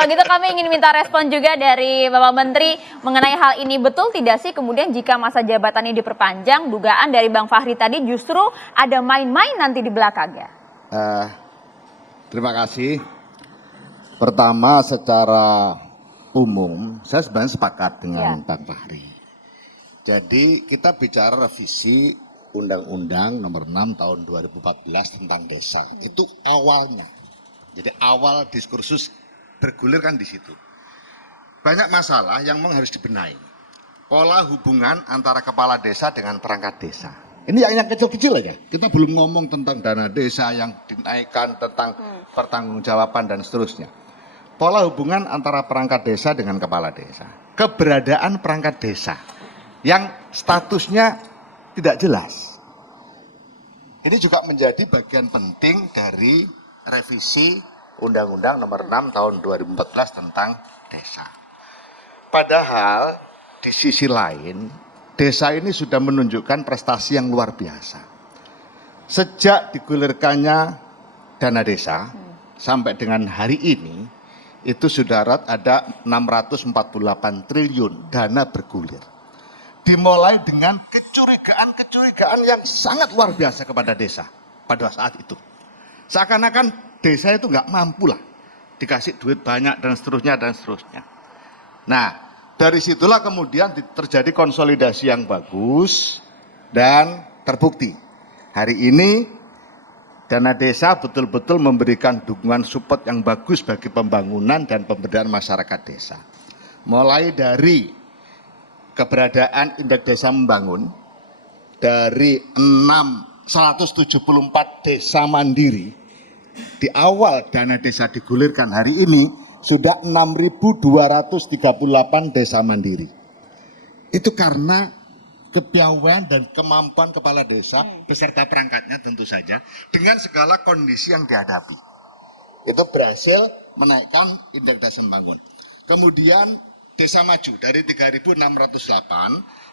Kalau gitu kami ingin minta respon juga dari Bapak Menteri mengenai hal ini. Betul tidak sih kemudian jika masa jabatannya diperpanjang, dugaan dari Bang Fahri tadi justru ada main-main nanti di belakangnya? Terima kasih. Pertama, secara umum saya sebenarnya sepakat dengan Bang Fahri. Jadi kita bicara revisi Undang-Undang Nomor 6 Tahun 2014 tentang desa. Itu awalnya. Jadi awal diskursus bergulir kan di situ. Banyak masalah yang memang harus dibenahi. Pola hubungan antara kepala desa dengan perangkat desa. Ini yang kecil-kecil aja. Kita belum ngomong tentang dana desa yang dinaikkan, tentang pertanggungjawaban dan seterusnya. Pola hubungan antara perangkat desa dengan kepala desa. Keberadaan perangkat desa yang statusnya tidak jelas. Ini juga menjadi bagian penting dari revisi Undang-Undang Nomor 6 Tahun 2014 tentang desa. Padahal di sisi lain, desa ini sudah menunjukkan prestasi yang luar biasa. Sejak digulirkannya dana desa sampai dengan hari ini, itu sudah ada 648 triliun dana bergulir. Dimulai dengan kecurigaan yang sangat luar biasa kepada desa pada saat itu. Seakan-akan desa itu nggak mampu lah dikasih duit banyak dan seterusnya dan seterusnya. Nah, dari situlah kemudian terjadi konsolidasi yang bagus dan terbukti. Hari ini dana desa betul-betul memberikan dukungan support yang bagus bagi pembangunan dan pemberdayaan masyarakat desa. Mulai dari keberadaan Indeks Desa Membangun dari 174 desa mandiri. Di awal dana desa digulirkan hari ini sudah 6.238 desa mandiri. Itu karena kepiawaian dan kemampuan kepala desa beserta perangkatnya tentu saja dengan segala kondisi yang dihadapi. Itu berhasil menaikkan Indeks Desa Membangun. Kemudian desa maju dari 3.608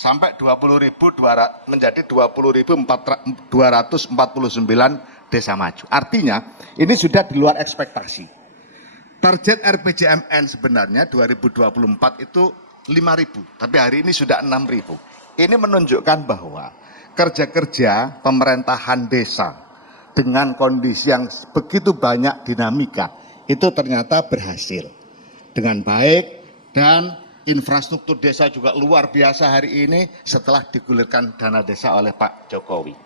sampai 20.200 menjadi 20.249 desa maju. Artinya ini sudah di luar ekspektasi. Target RPJMN sebenarnya 2024 itu 5.000, tapi hari ini sudah 6.000. Ini menunjukkan bahwa kerja-kerja pemerintahan desa dengan kondisi yang begitu banyak dinamika itu ternyata berhasil dengan baik dan infrastruktur desa juga luar biasa hari ini setelah digulirkan dana desa oleh Pak Jokowi.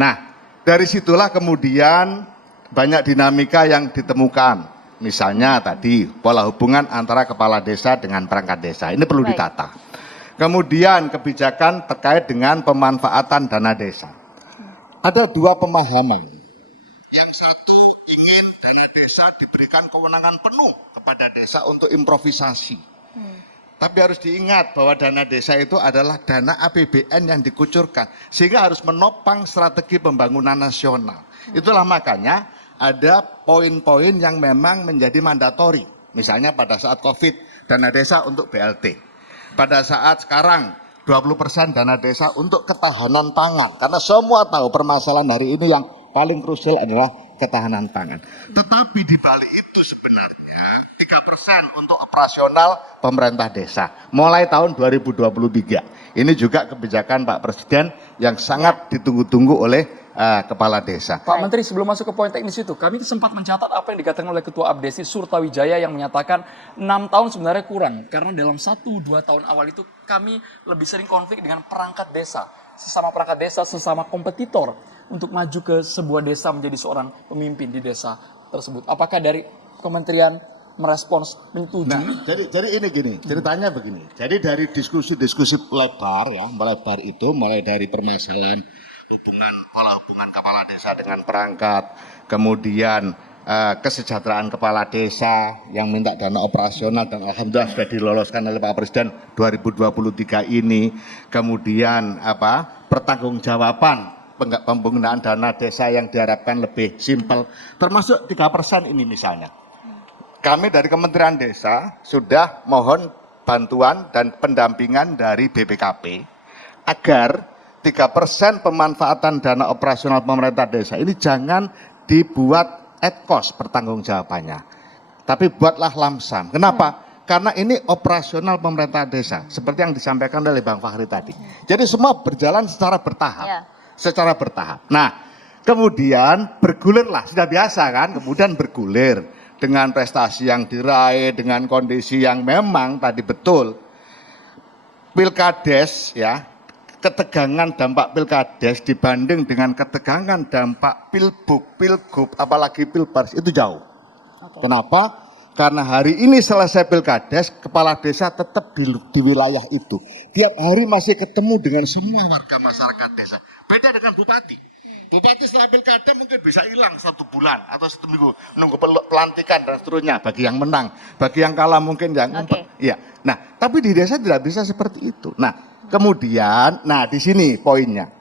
Nah, dari situlah kemudian banyak dinamika yang ditemukan. Misalnya tadi pola hubungan antara kepala desa dengan perangkat desa. Ini perlu ditata. Kemudian kebijakan terkait dengan pemanfaatan dana desa. Ada dua pemahaman. Yang satu ingin dana desa diberikan kewenangan penuh kepada desa untuk improvisasi. Tapi harus diingat bahwa dana desa itu adalah dana APBN yang dikucurkan. Sehingga harus menopang strategi pembangunan nasional. Itulah makanya ada poin-poin yang memang menjadi mandatori. Misalnya pada saat COVID, dana desa untuk BLT. Pada saat sekarang, 20% dana desa untuk ketahanan pangan. Karena semua tahu permasalahan hari ini yang paling krusial adalah ketahanan pangan. Tetapi di balik itu sebenarnya 3% untuk operasional pemerintah desa mulai tahun 2023. Ini juga kebijakan Pak Presiden yang sangat ditunggu-tunggu oleh kepala desa. Pak Menteri, sebelum masuk ke poin teknis itu, kami sempat mencatat apa yang dikatakan oleh Ketua Abdesi Surtawijaya yang menyatakan 6 tahun sebenarnya kurang. Karena dalam 1-2 tahun awal itu kami lebih sering konflik dengan perangkat desa. Sesama perangkat desa, sesama kompetitor untuk maju ke sebuah desa menjadi seorang pemimpin di desa tersebut. Apakah dari Kementerian merespons, menyetujui? Nah, jadi ini gini, ceritanya begini. Jadi dari diskusi-diskusi lebar ya, melebar itu mulai dari permasalahan pola hubungan kepala desa dengan perangkat, kemudian kesejahteraan kepala desa yang minta dana operasional dan alhamdulillah sudah diloloskan oleh Pak Presiden 2023 ini, kemudian pertanggungjawaban penggunaan dana desa yang diharapkan lebih simpel, termasuk 3% ini misalnya. Kami dari Kementerian Desa sudah mohon bantuan dan pendampingan dari BPKP agar 3% pemanfaatan dana operasional pemerintah desa ini jangan dibuat ad cost pertanggungjawabannya, tapi buatlah lamsam. Kenapa? Karena ini operasional pemerintah desa, seperti yang disampaikan oleh Bang Fahri tadi. Jadi semua berjalan secara bertahap, secara bertahap. Nah, kemudian bergulirlah, sudah biasa kan, kemudian bergulir dengan prestasi yang diraih, dengan kondisi yang memang tadi betul. Pilkades ya, ketegangan dampak pilkades dibanding dengan ketegangan dampak pilgub, apalagi pilpres itu jauh. Kenapa? Karena hari ini selesai pilkades, kepala desa tetap di wilayah itu. Tiap hari masih ketemu dengan semua warga masyarakat desa. Beda dengan bupati. Bupati setelah pilkada mungkin bisa hilang 1 bulan atau 1 minggu menunggu pelantikan dan seterusnya. Bagi yang menang, bagi yang kalah mungkin yang iya. Nah, tapi di desa tidak bisa seperti itu. Nah, kemudian, di sini poinnya.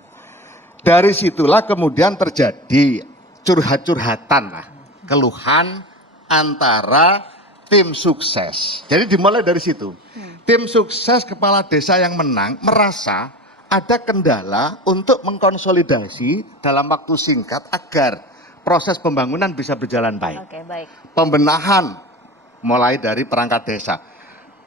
Dari situlah kemudian terjadi curhat-curhatan lah, keluhan antara tim sukses. Jadi dimulai dari situ. Tim sukses kepala desa yang menang merasa ada kendala untuk mengkonsolidasi dalam waktu singkat agar proses pembangunan bisa berjalan baik. Pembenahan mulai dari perangkat desa.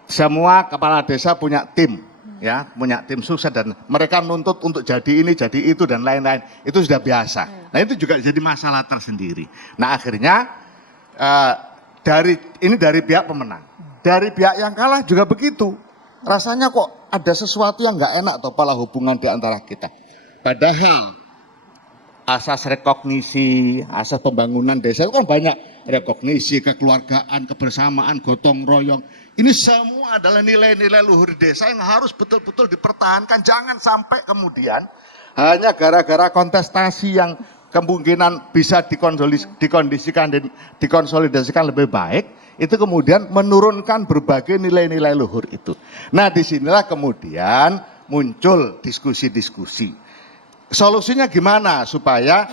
Semua kepala desa punya tim, ya, punya tim sukses dan mereka nuntut untuk jadi ini, jadi itu dan lain-lain. Itu sudah biasa. Nah, itu juga jadi masalah tersendiri. Nah, akhirnya dari pihak pemenang, dari pihak yang kalah juga begitu. Rasanya kok ada sesuatu yang nggak enak atau pola hubungan di antara kita. Padahal asas rekognisi, asas pembangunan desa itu kan banyak. Rekognisi, kekeluargaan, kebersamaan, gotong royong. Ini semua adalah nilai-nilai luhur desa yang harus betul-betul dipertahankan. Jangan sampai kemudian hanya gara-gara kontestasi yang kemungkinan bisa dikonsolidasikan lebih baik, itu kemudian menurunkan berbagai nilai-nilai luhur itu. Nah, disinilah kemudian muncul diskusi-diskusi. Solusinya gimana supaya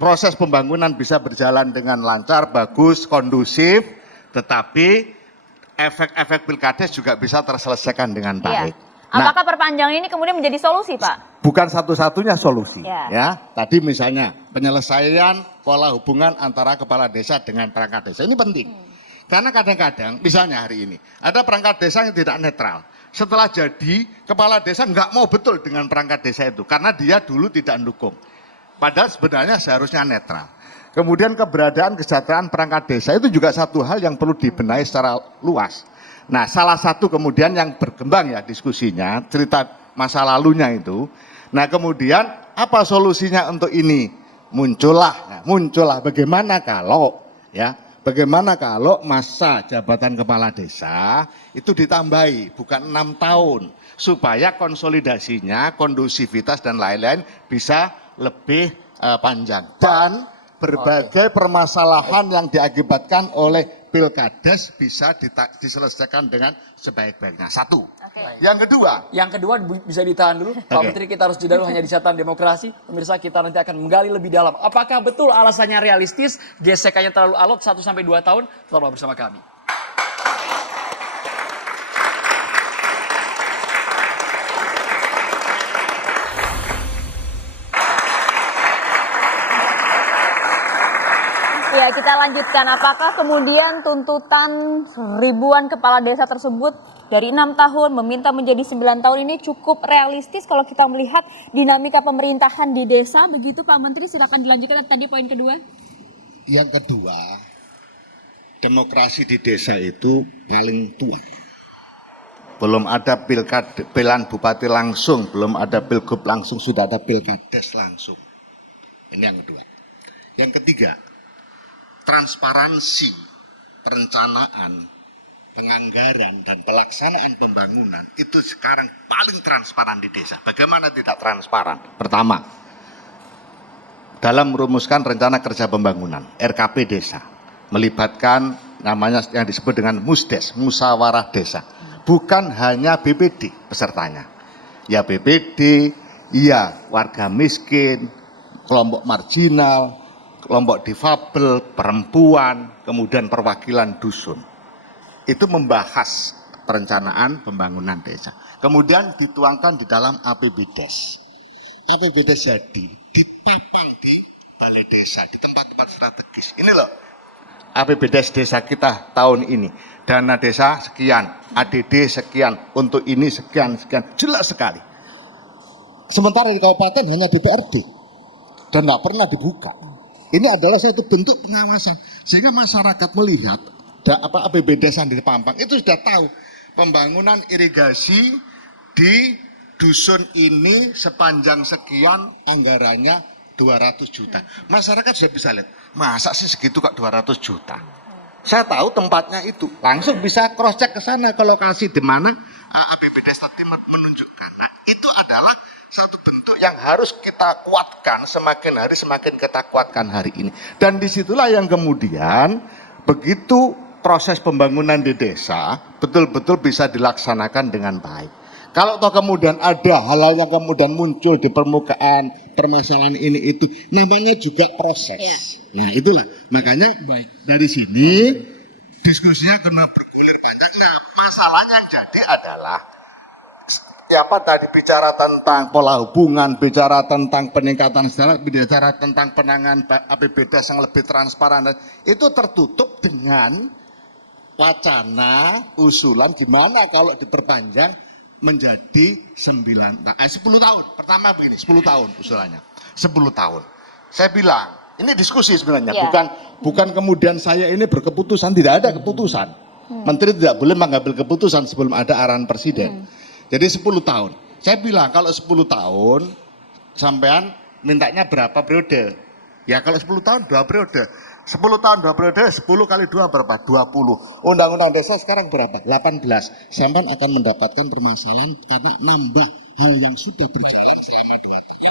proses pembangunan bisa berjalan dengan lancar, bagus, kondusif, tetapi efek-efek pilkades juga bisa terselesaikan dengan baik. Apakah perpanjangan ini kemudian menjadi solusi, Pak? Bukan satu-satunya solusi, ya. Tadi misalnya penyelesaian pola hubungan antara kepala desa dengan perangkat desa ini penting. Karena kadang-kadang, misalnya hari ini ada perangkat desa yang tidak netral. Setelah jadi, kepala desa nggak mau betul dengan perangkat desa itu karena dia dulu tidak mendukung. Padahal sebenarnya seharusnya netral. Kemudian keberadaan kesejahteraan perangkat desa itu juga satu hal yang perlu dibenahi secara luas. Nah, salah satu kemudian yang berkembang ya diskusinya, cerita masa lalunya itu. Nah, kemudian apa solusinya untuk ini? Muncullah bagaimana kalau masa jabatan kepala desa itu ditambahi bukan 6 tahun supaya konsolidasinya, kondusivitas dan lain-lain bisa lebih panjang dan berbagai permasalahan yang diakibatkan oleh pilkades bisa diselesaikan dengan sebaik-baiknya. Satu. Yang kedua bisa ditahan dulu. Pak Menteri, kita harus jeda dulu hanya di catatan demokrasi. Pemirsa, kita nanti akan menggali lebih dalam. Apakah betul alasannya realistis, gesekannya terlalu alot 1-2 tahun? Tetaplah bersama kami. Ya, kita lanjutkan. Apakah kemudian tuntutan ribuan kepala desa tersebut dari 6 tahun meminta menjadi 9 tahun ini cukup realistis kalau kita melihat dinamika pemerintahan di desa? Begitu Pak Menteri, silakan dilanjutkan tadi poin kedua. Yang kedua, demokrasi di desa itu paling tua. Belum ada pilihan bupati langsung, belum ada pilgub langsung, sudah ada pilkades langsung. Ini yang kedua. Yang ketiga, transparansi perencanaan, penganggaran dan pelaksanaan pembangunan itu sekarang paling transparan di desa. Bagaimana tidak transparan? Pertama, dalam merumuskan rencana kerja pembangunan RKP desa melibatkan namanya yang disebut dengan MUSDES, musyawarah desa. Bukan hanya BPD pesertanya. Ya BPD, ya warga miskin, kelompok marginal, kelompok difabel, perempuan, kemudian perwakilan dusun. Itu membahas perencanaan pembangunan desa. Kemudian dituangkan di dalam APBDes. APBDes jadi dipapang di balai desa, di tempat-tempat strategis. Ini loh APBDes desa kita tahun ini. Dana desa sekian, ADD sekian, untuk ini sekian, jelas sekali. Sementara di kabupaten hanya DPRD dan nggak pernah dibuka. Ini adalah satu bentuk pengawasan sehingga masyarakat melihat APBDes yang dipampang itu sudah tahu pembangunan irigasi di dusun ini sepanjang sekian anggarannya 200 juta. Masyarakat sudah bisa lihat, masa sih segitu kok 200 juta. Saya tahu tempatnya itu, langsung bisa cross check ke sana ke lokasi di mana APBDes tadi menunjukkan. Nah, itu adalah satu bentuk yang harus kita kuatkan, semakin hari semakin kita kuatkan hari ini. Dan disitulah yang kemudian begitu proses pembangunan di desa betul-betul bisa dilaksanakan dengan baik. Kalau toh kemudian ada hal-hal yang kemudian muncul di permukaan permasalahan ini itu, namanya juga proses. Ya. Nah itulah makanya dari sini diskusinya kena bergulir panjang. Nah masalahnya yang jadi adalah apa tadi bicara tentang pola hubungan, bicara tentang peningkatan sejarah, bicara tentang penanganan APBDes yang lebih transparan, itu tertutup dengan wacana usulan gimana kalau diperpanjang menjadi 10 tahun. Pertama begini, 10 tahun usulannya. 10 tahun. Saya bilang, ini diskusi sebenarnya, bukan kemudian saya ini berkeputusan, tidak ada keputusan. Menteri tidak boleh mengambil keputusan sebelum ada arahan presiden. Jadi 10 tahun. Saya bilang kalau 10 tahun sampean mintanya berapa periode? Ya kalau 10 tahun 2 periode. 10 tahun 2 periode, 10 kali 2 berapa? 20. Undang-undang desa sekarang berapa? 18. Sampean akan mendapatkan permasalahan karena nambah hal yang sudah berjalan selama 2 tahun.